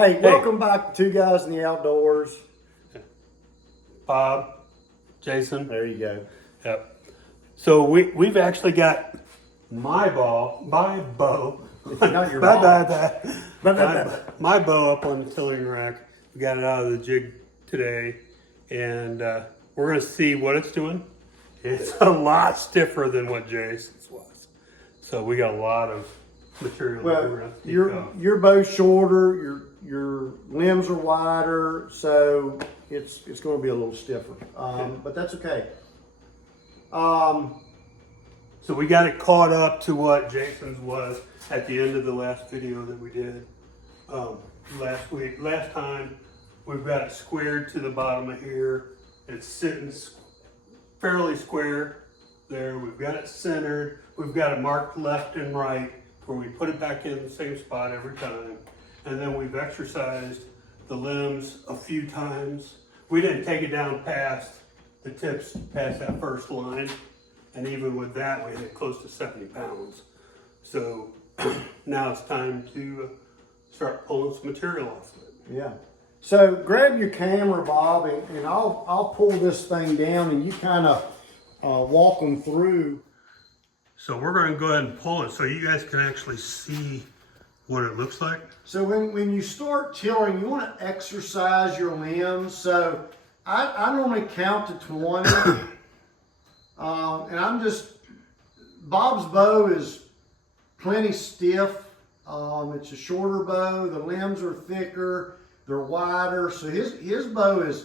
Hey, welcome back to Two Guys in the Outdoors. Bob, Jason. There you go. Yep. So we've actually got my bow. Not your My bow up on the tillering rack. We got it out of the jig today, and we're gonna see what it's doing. It's a lot stiffer than what Jason's was, so we got a lot of material. Well, your bow's shorter, your limbs are wider, so it's going to be a little stiffer. But that's okay. So we got it caught up to what Jason's was at the end of the last video that we did last time. We've got it squared to the bottom of here. It's sitting fairly square there. We've got it centered. We've got it marked left and right where we put it back in the same spot every time. And then we've exercised the limbs a few times. We didn't take it down past the tips, past that first line. And even with that, we hit close to 70 pounds. So now it's time to start pulling some material off of it. Yeah. So grab your camera, Bob, and I'll pull this thing down and you kind of walk them through. So we're going to go ahead and pull it so you guys can actually see what it looks like. So when you start tillering, you want to exercise your limbs. So I normally count to 20. And Bob's bow is plenty stiff. It's a shorter bow. The limbs are thicker. They're wider. So his bow is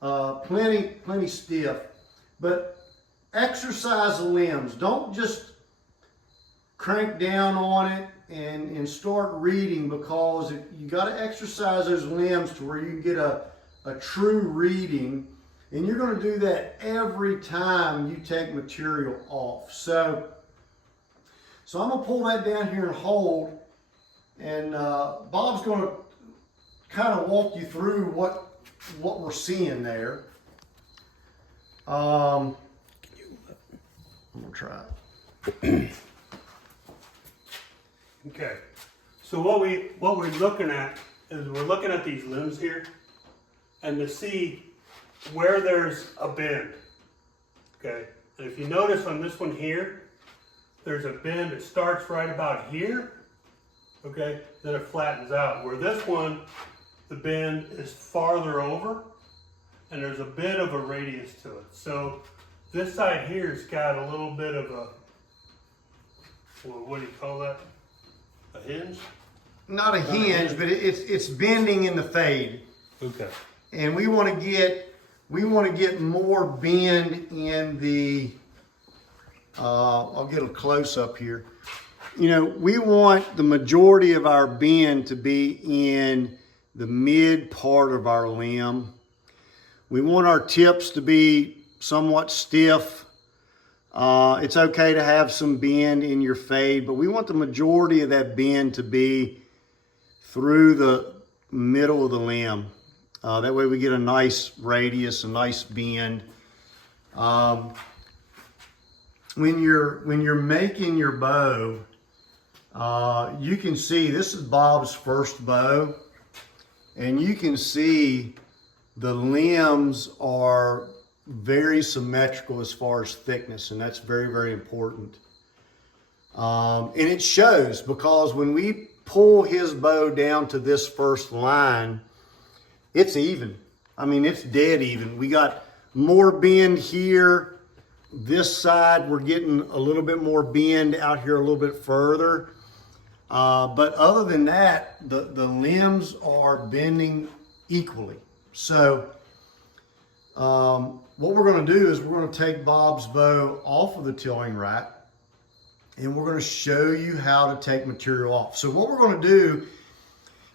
plenty stiff. But exercise the limbs. Don't just crank down on it and start reading, because you got to exercise those limbs to where you can get a true reading. And you're going to do that every time you take material off. So I'm going to pull that down here and hold. And Bob's going to kind of walk you through what we're seeing there. I'm going to try it. Okay. So what we're looking at is we're looking at these limbs here, and to see where there's a bend. Okay. And if you notice on this one here, there's a bend. It starts right about here. Okay. Then it flattens out. Where this one, the bend is farther over, and there's a bit of a radius to it. So this side here has got a little bit of a, well, what do you call that? A hinge? Not a hinge, but it's bending in the fade. Okay. And we want to get more bend in the, I'll get a close up here. You know, we want the majority of our bend to be in the mid part of our limb. We want our tips to be somewhat stiff. It's okay to have some bend in your fade, but we want the majority of that bend to be through the middle of the limb. That way we get a nice radius, a nice bend. When you're making your bow, you can see this is Bob's first bow, and you can see the limbs are very symmetrical as far as thickness, and that's very, very important. And it shows, because when we pull his bow down to this first line, it's even. I mean, it's dead even. We got more bend here. This side, we're getting a little bit more bend out here a little bit further. But other than that, the limbs are bending equally. So what we're going to do is we're going to take Bob's bow off of the tillering rack, and we're going to show you how to take material off. So what we're going to do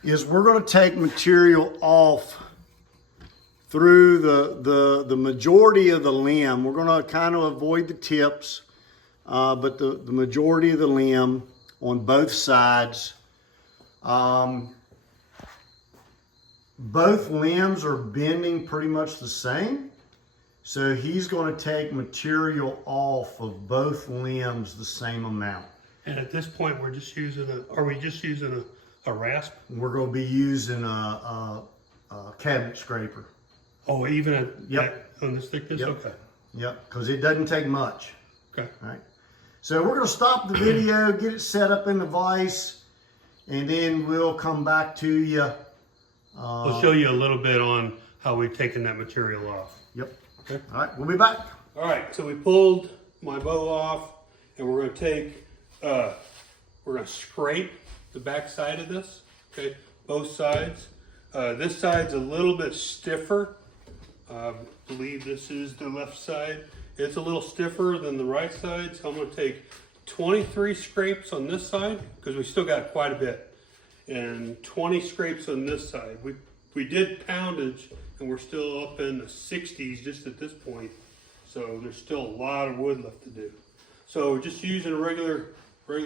is we're going to take material off through the majority of the limb. We're going to kind of avoid the tips, but the majority of the limb on both sides. Both limbs are bending pretty much the same. So he's going to take material off of both limbs the same amount. And at this point, we're just using are we just using A rasp? We're going to be using a cabinet scraper. Oh, even a, Yep. on this thickness? Yep. Okay. Yep, because it doesn't take much. Okay. All right. So we're going to stop the video, get it set up in the vise, and then we'll come back to you. We'll show you a little bit on how we've taken that material off. Yep. Okay. All right, we'll be back. All right, so we pulled my bow off, and we're going to take, we're going to scrape the back side of this, okay, both sides. This side's a little bit stiffer. I believe this is the left side. It's a little stiffer than the right side, so I'm going to take 23 scrapes on this side, because we still got quite a bit, and 20 scrapes on this side. We did poundage, and we're still up in the 60s just at this point, so there's still a lot of wood left to do. So just using a regular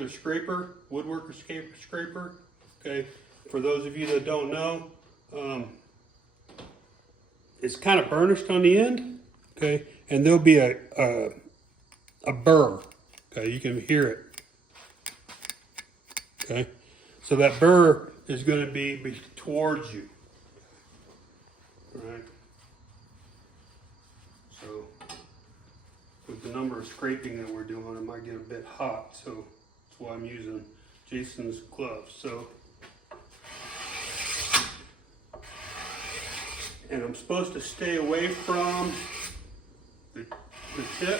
scraper, woodworker scraper, okay? For those of you that don't know, it's kind of burnished on the end, okay? And there'll be a burr, okay? You can hear it, okay? So that burr is going to be towards you, all right? So with the number of scraping that we're doing, it might get a bit hot, so that's why I'm using Jason's gloves. So, and I'm supposed to stay away from the tip,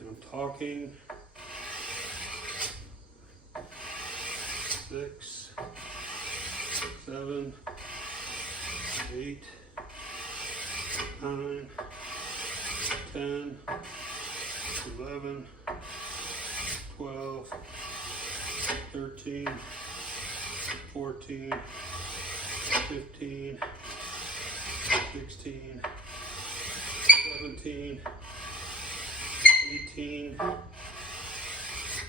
and I'm talking 6, 7, 8, 9, 10, 11, 12, 13, 14, 15, 16, 17, 18,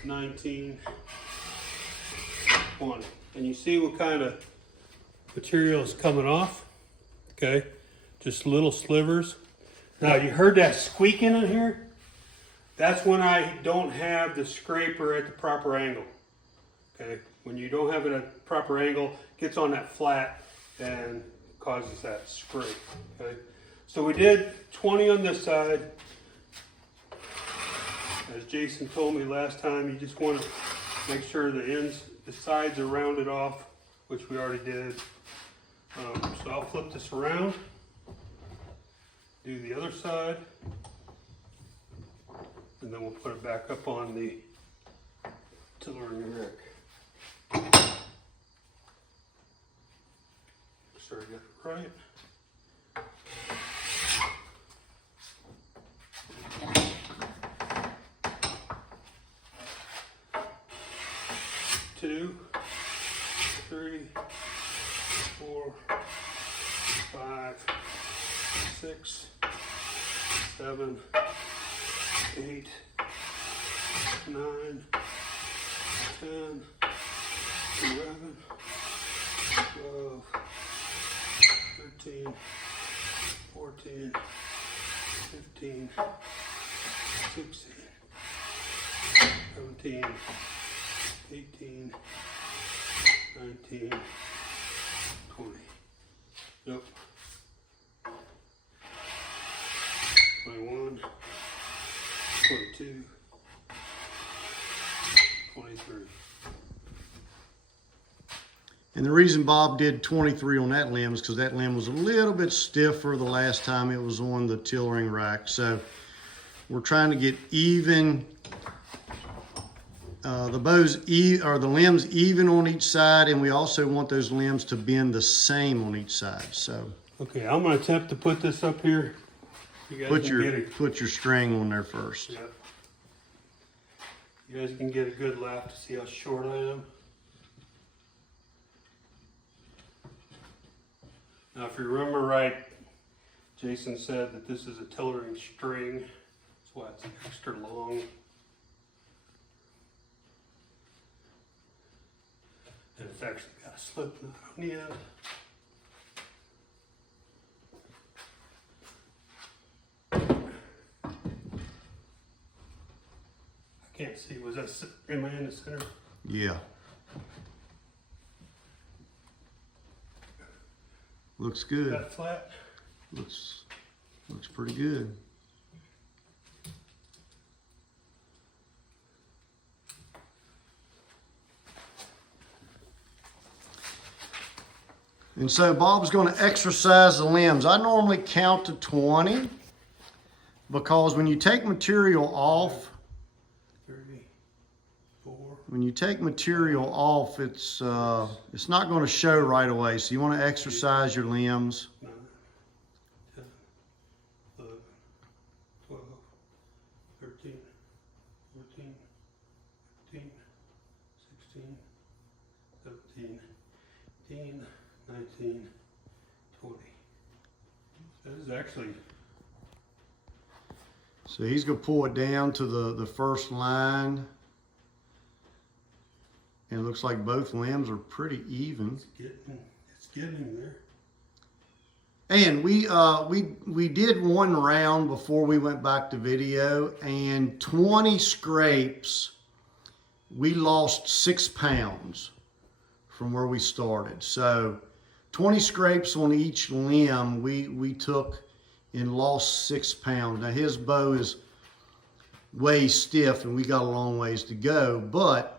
19, 20. And you see what kind of material is coming off, okay? Just little slivers. Now you heard that squeaking in here? That's when I don't have the scraper at the proper angle, okay? When you don't have it at the proper angle, it gets on that flat and causes that scrape, okay? So we did 20 on this side. As Jason told me last time, you just want to make sure the sides are rounded off, which we already did. So I'll flip this around, do the other side, and then we'll put it back up on the tillering rack. Sure I got it right. Two, 3, 4, 5, 6, 7, 8, 9, 10, 11, 12, 13, 14, 15, 16, 17, 18, 19, 20. Nope. 21, 22, 23. And the reason Bob did 23 on that limb is because that limb was a little bit stiffer the last time it was on the tillering rack. So we're trying to get even, the limbs even on each side, and we also want those limbs to bend the same on each side. So okay, I'm gonna attempt to put this up here. You guys can get it. put your string on there first. Yeah. You guys can get a good laugh to see how short I am. Now, if you remember right, Jason said that this is a tillering string. That's why it's extra long. And it's actually got a slip knot on the end. I can't see, am I in the center? Yeah. Looks good. That flat. Looks pretty good. And so Bob's going to exercise the limbs. I normally count to 20 because when you take material off, 34. when you take material off, it's not going to show right away. So you want to exercise your limbs. 9, 10, 11, 12, 13, 14, 15, 16, 17, 18, 19, 20. This is actually... So he's going to pull it down to the first line. And it looks like both limbs are pretty even. It's getting there. And we did one round before we went back to video, and 20 scrapes, we lost 6 pounds from where we started. So 20 scrapes on each limb we took and lost 6 pounds. Now his bow is way stiff and we got a long ways to go, but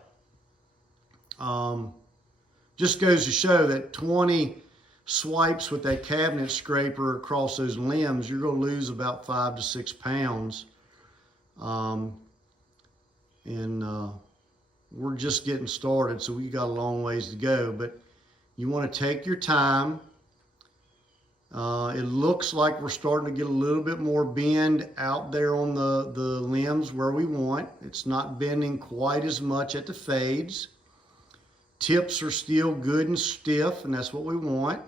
just goes to show that 20 swipes with that cabinet scraper across those limbs, you're going to lose about 5 to 6 pounds. We're just getting started, so we got a long ways to go. But you want to take your time. It looks like we're starting to get a little bit more bend out there on the limbs where we want. It's not bending quite as much at the fades. Tips are still good and stiff, and that's what we want.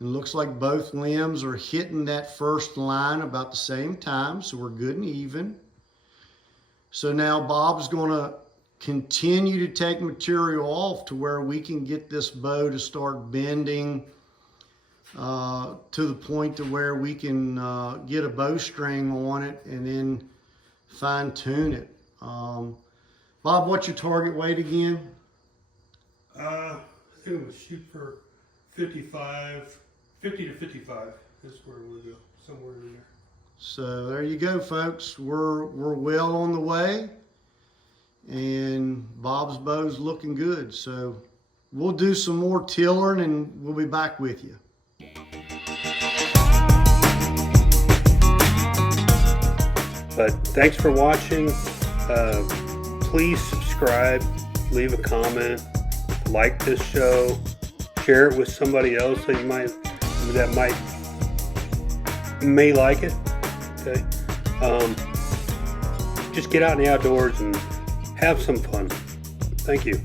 It looks like both limbs are hitting that first line about the same time, so we're good and even. So now Bob's going to continue to take material off to where we can get this bow to start bending to the point to where we can get a bowstring on it and then fine tune it. Bob, what's your target weight again? I think it was shoot for 50 to 55 is where we'll go, somewhere in there. So there you go, folks. We're well on the way, and Bob's bow's looking good. So we'll do some more tillering, and we'll be back with you. But thanks for watching. Please subscribe, leave a comment, like this show, share it with somebody else that may like it. Okay, just get out in the outdoors and have some fun. Thank you.